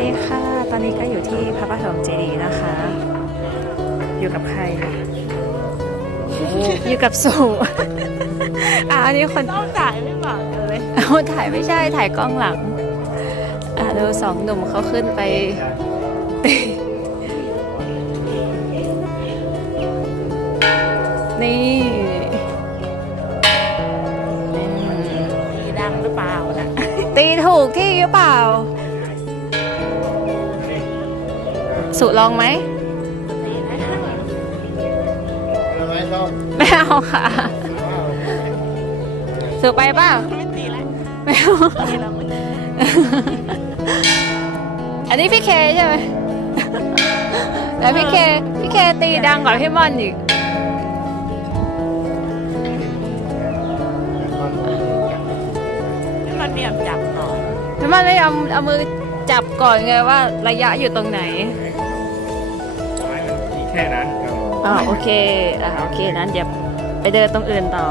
ดีค่ะ ตอนนี้ก็อยู่ที่พระปฐมเจดีย์นะคะ อยู่กับใคร อยู่กับสู่อะอันนี้คนต้องจ่ายไม่บอกกันเลยเอาถ่ายไม่ใช่ ถ่ายกล้องหลัง อะดูสองหนุ่มเขาขึ้นไปนี่อืมมีดังหรือเปล่านะ ตีถูกที่หรือเปล่า สุลองไหมตีนะทำไมชอบไม่เอาค่ะ สุไปเปล่าไม่ตีแล้วไม่เอาตีเราไม่ตีอันนี้พี่เคใช่ไหมแล้วพี่เคพี่เคตีดังกว่าพี่ม่อนอีกให้มันเบียบจับหน่อยพี่ม่อนไม่เอาเอามือจับก่อนไงว่าระยะอยู่ตรงไหนไม้มันมี แค่นั้นครับผมอ่าโอเคอ่าโอเคนั้นเดี๋ยวไปเดินตรงอื่นต่อ